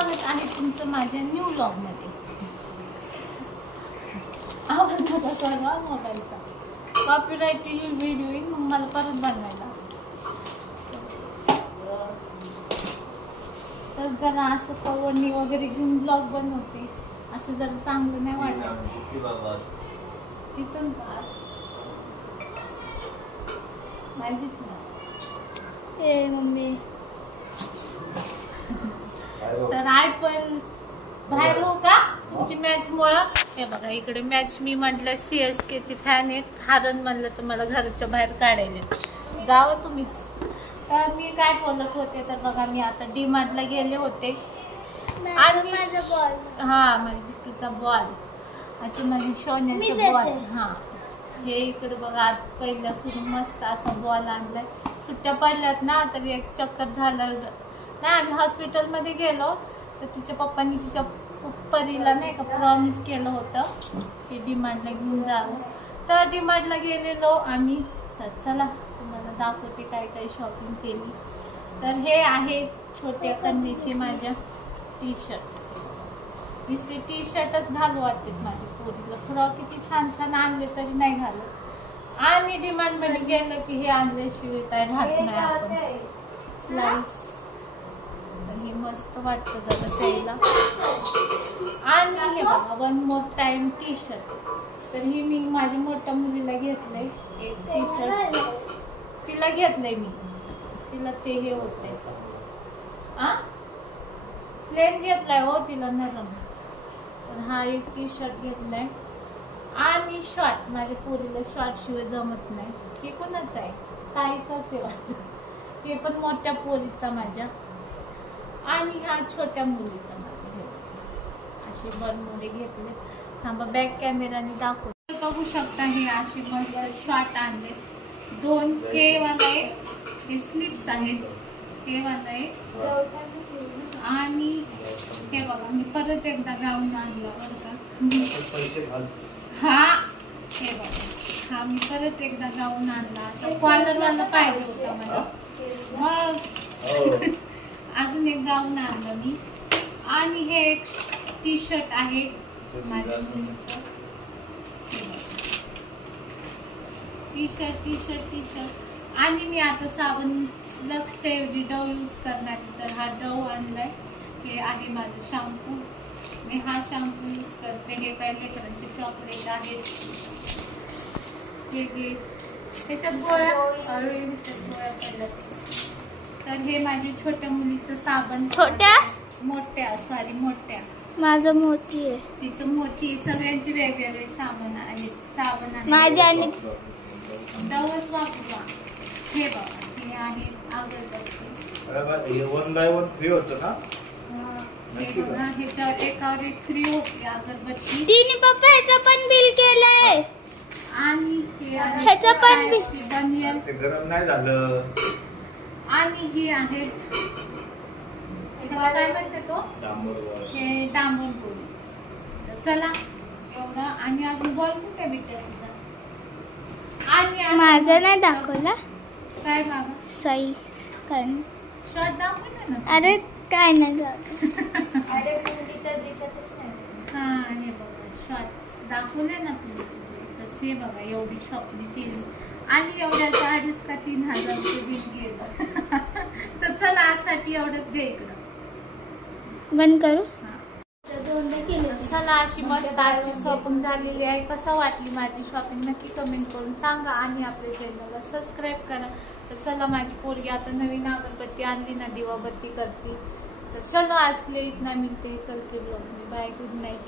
स्वागत आहे तुमचं माझ्या न्यू व्लॉग मध्ये। आवाज नका करू मोबाईलचा, कॉपीराइट व्हिडिओ येईल, मग मला परत बनवायला। तर जरा असं कवडणी वगैरे घेऊन ब्लॉग बनवते, असं जरा चांगलं नाही वाटत। चिकन ए मम्मी तर आई पण बाहेर हो का तुमची मॅच मुळे। हे बघा इकडे मॅच, मी म्हटलं CSK ची फॅन आहे, हारण म्हणलं तर मला घराच्या बाहेर काढायला जावं तुम्हीच। तर मी काय बोलत होते तर बघा, मी आता DMart ला गेले होते आणि हा माझ्या बिट्टूचा बॉल, अच्छा माझी सोन्याचा बॉल। हा हे इकडे बघा, आज पहिल्या सुरू मस्त असा बॉल आणलाय। सुट्ट्या पडल्यात ना, तर एक चक्कर झालं नाही, आम्ही हॉस्पिटलमध्ये गेलो तर तिच्या पप्पांनी तिच्या परीला नाही का प्रॉमिस केलं होतं की DMart ला घेऊन जावं। तर DMart ला गेलेलो आम्ही, तर चला तुम्हाला दाखवते काय काय शॉपिंग केली। तर हे आहे छोट्या कन्येचे माझ्या टी-शर्ट, नुसते टी-शर्टच घालू वाटते माझ्या पोरीला, फ्रॉक किती छान छान आणले तरी नाही घालत। आणि DMart मध्ये गेलं की हे आणल्याशिवाय काय घालत नाही आपण, स्लाइस हे मस्त वाटतं जरा त्याला। आणि हे बघा वन मोर टाइम टी-शर्ट, तर ही मी माझ्या मोठ्या मुलीला घेतलंय एक टी-शर्ट, तिला घेतलंय मी, तिला ते हे होतंय प्लेन घेतलाय हो तिला नरम। तर हा एक टी-शर्ट घेतलाय आणि शॉर्ट, माझ्या पोरीला शॉर्ट शिवाय जमत नाही। हे कोणाच आहे, ताईच असे वाटतं, हे पण मोठ्या पोरीचा माझ्या, आणि हा छोट्या मुलीचा माझ्या। असे बरमुडे घेतले, थांबा बॅक कॅमेराने दाखवते, बघू शकता। हे असे मस्त शॉर्ट आणले दोन, हे वाला आहे, हे स्लिप्स आहेत, हे वाला आहे, आणि हे बघा मी परत एकदा गाऊन आणला बरं का। हा हे बघा, हा मी परत एकदा गाऊन आणला, असं कॉलर वाला पाहिजे होता मला, मग अजून एक गाऊन आणलं मी। आणि हे एक टी-शर्ट आहे माझ्या मुलीचं, टी-शर्ट। आणि मी आता साबण लक्सच्या ऐवजी डव यूज करणार, तर हा डव आणलाय। हे आहे माझं शॅम्पू, मी हा शॅम्पू यूज करते। हे काय लेकरांचे चॉकलेट आहेत, हे घे, त्याच्यात गोळ्या पडल्यात। तर हे माझी छोट्या मुलीचं साबण, मोठ्या सॉरी मोठ्या, माझं मोठी आहे, तिचं मोठी, सगळ्यांची वेगवेगळे साबण आहेत माझ्या, आणि डवच वापरा। हे बघा हे आहे अगरबत्ती, 1 बाय 1 फ्री होतं ना, हे बघा ह्याच्यावर एकावर एक फ्री होती अगरबत्ती। तिने पप्पा ह्याचं पण बिल केलंय, आणि ह्याचं पण बिल, बनियन ते गरम नाही झालं। आणि ही आहे काय म्हणते तो, हे डांबर गोळी। चला एवढं, आणि अजून बॉल कुठे भेटेल तुझा, आणि माझा नाही दाखवला काय बाबा, सही काय शॉर्ट दाखवलं ना, अरे काय नाही दाखवलं अरे मुलीचं दिसतच नाही। हा हे बघा शॉर्ट्स दाखवले ना तुझे, तर हे बघा एवढी शॉपिंग केली, आणि एवढ्याच्या 2,500 का 3,000 रुपये बिल गेलं। तर चला आजसाठी एवढंच दे इकडं, बंद करू। चला अशी मस्त आजची शॉपिंग झालेली आहे। कसं वाटली माझी शॉपिंग नक्की कमेंट करून सांगा, आणि आपल्या चॅनलला सबस्क्राईब करा। तर चला माझी पोरगी आता नवीन अगरबत्ती आणली ना, दिवाबत्ती करते। तर चलो आज के लिए इतना, मिलते हैं कल के ब्लॉग में, बाय, गुड नाइट।